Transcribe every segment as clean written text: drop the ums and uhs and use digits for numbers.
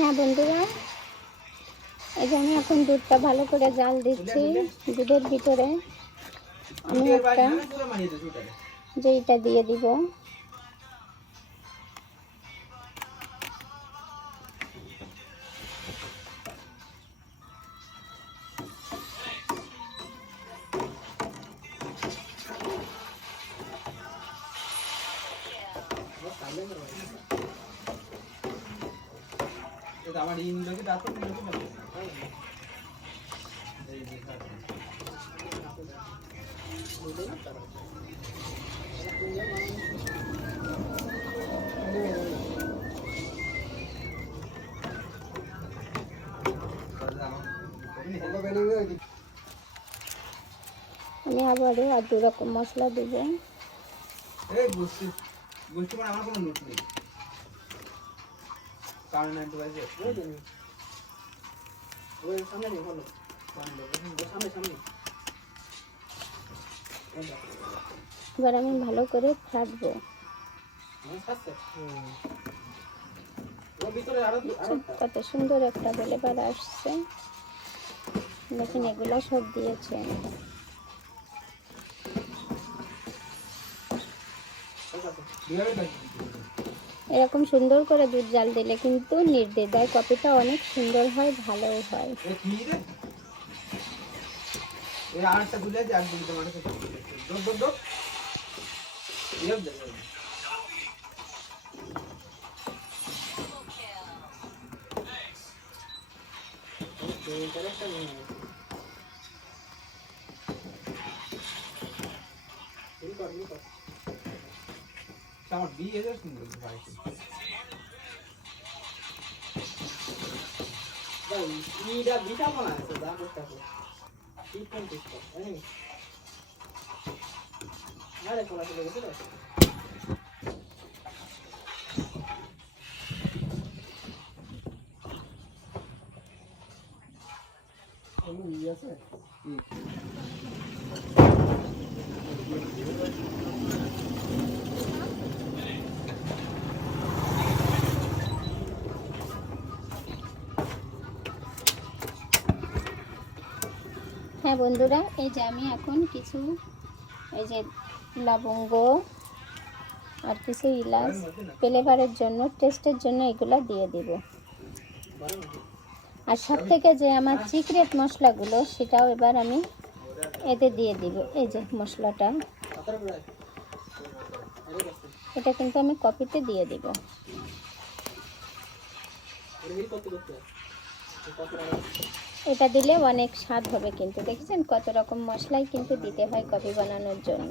হ্যাঁ বন্ধুরা, এই যে আমি এখন দুধটা ভালো করে জাল দিচ্ছি। দুধের ভিতরে আমি একটা যেইটা দিয়ে দিব। আমার ইন্দ্রকে তারপর আমি আবারও আর 2 রকম মশলা দেব। এই বুঝছি বুঝছি, মানে আমার কোনো নোট নেই, কারণ আমি তো বাইরে ওই সামনে নিয়ে বলো, সামনে সামনে। এবার আমি ভালো করে ফাটবো। কত সুন্দর একটা ফ্লেভার আসছে, দেখুন এগুলো সব দিয়েছে। এরকম সুন্দর করে দুধ জাল দিলে কিন্তু নির্দ্বিধায় কফিটা অনেক সুন্দর হয়, ভালোও হয়। আমার বিয়ে সুন্দর বাড়িতে ইটা বিটা মনে আছে দাম করতে হবে ঠিক কোন ঠিক জানি আরে কোলা চলে গেছে না আমি ইয়ে আছে হ্যাঁ বন্ধুরা, এই যে আমি এখন কিছু এই যে লবঙ্গ আর কিছু ইলাচ ফ্লেভারের জন্য, টেস্টের জন্য এগুলো দিয়ে দিব। আর সব থেকে যে আমার সিক্রেট মশলাগুলো সেটাও এবার আমি এতে দিয়ে দিব। এই যে মশলাটা, এটা কিন্তু আমি কফিতে দিয়ে দিব। এটা দিলে অনেক স্বাদ হবে, কিন্তু দেখছেন কত রকম মশলাই কিন্তু দিতে হয় কফি বানানোর জন্য,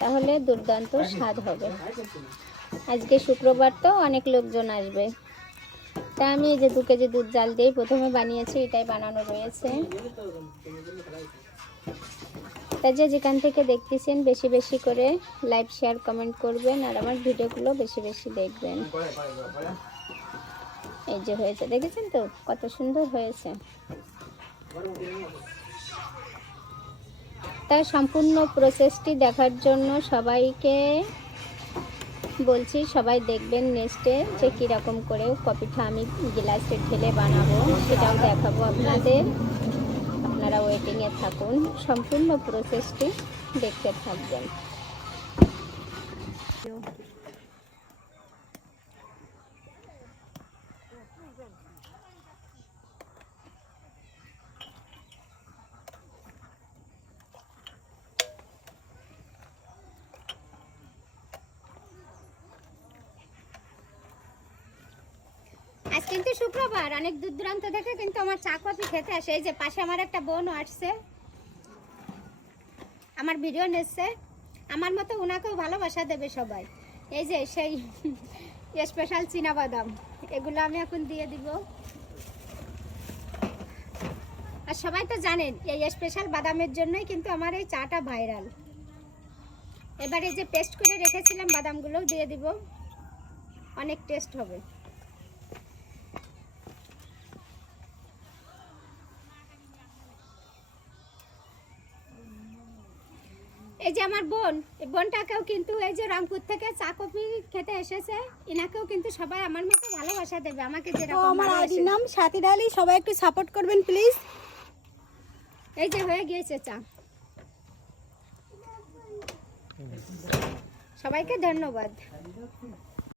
তাহলে দুর্দান্ত স্বাদ হবে। আজকে শুক্রবার তো অনেক লোকজন আসবে, তা আমি এই যে 2 কেজি দুধ জাল দিয়ে প্রথমে বানিয়েছি, এটাই বানানো রয়েছে। তা যে যেখান থেকে দেখতেছেন বেশি বেশি করে লাইক শেয়ার কমেন্ট করবেন আর আমার ভিডিওগুলো বেশি বেশি দেখবেন। এই যে হয়েছে, দেখেছেন তো কত সুন্দর হয়েছে। তাই সম্পূর্ণ প্রসেসটি দেখার জন্য সবাইকে বলছি, সবাই দেখবেন নেক্সটে যে কীরকম করে কফিটা আমি গ্লাসে ঢেলে বানাবো, সেটাও দেখাবো আপনাদের। আপনারা ওয়েটিংয়ে থাকুন, সম্পূর্ণ প্রসেসটি দেখতে থাকবেন। আজ কিন্তু শুক্রবার, অনেক দূর দূরান্ত থেকে কিন্তু আমার চা কফি খেতে আসে। এই যে পাশে আমার একটা বোন আসছে, আমার ভিডিও নিচ্ছে, আমার মতো ওনাকেও ভালোবাসা দেবে সবাই। এই যে সেই স্পেশাল চীনাবাদাম, এগুলো আমি এখন দিয়ে দিব। আর সবাই তো জানেন এই স্পেশাল বাদামের জন্যই কিন্তু আমার এই চাটা ভাইরাল। এবারে যে পেস্ট করে রেখেছিলাম বাদামগুলোও দিয়ে দিব, অনেক টেস্ট হবে। এই যে আমার বোন, এই বোনটাকেও কিন্তু এই যে রংপুর থেকে চা কফি খেতে এসেছে, এনাকেও কিন্তু সবাই আমার মতো ভালোবাসা দেবে, আমাকে তো যেরকম আমার ভালোবাসে। আইডির নাম সাথী ডালি, সবাই একটু সাপোর্ট করবেন প্লিজ। এই যে হয়ে গিয়েছে চা। সবাইকে ধন্যবাদ।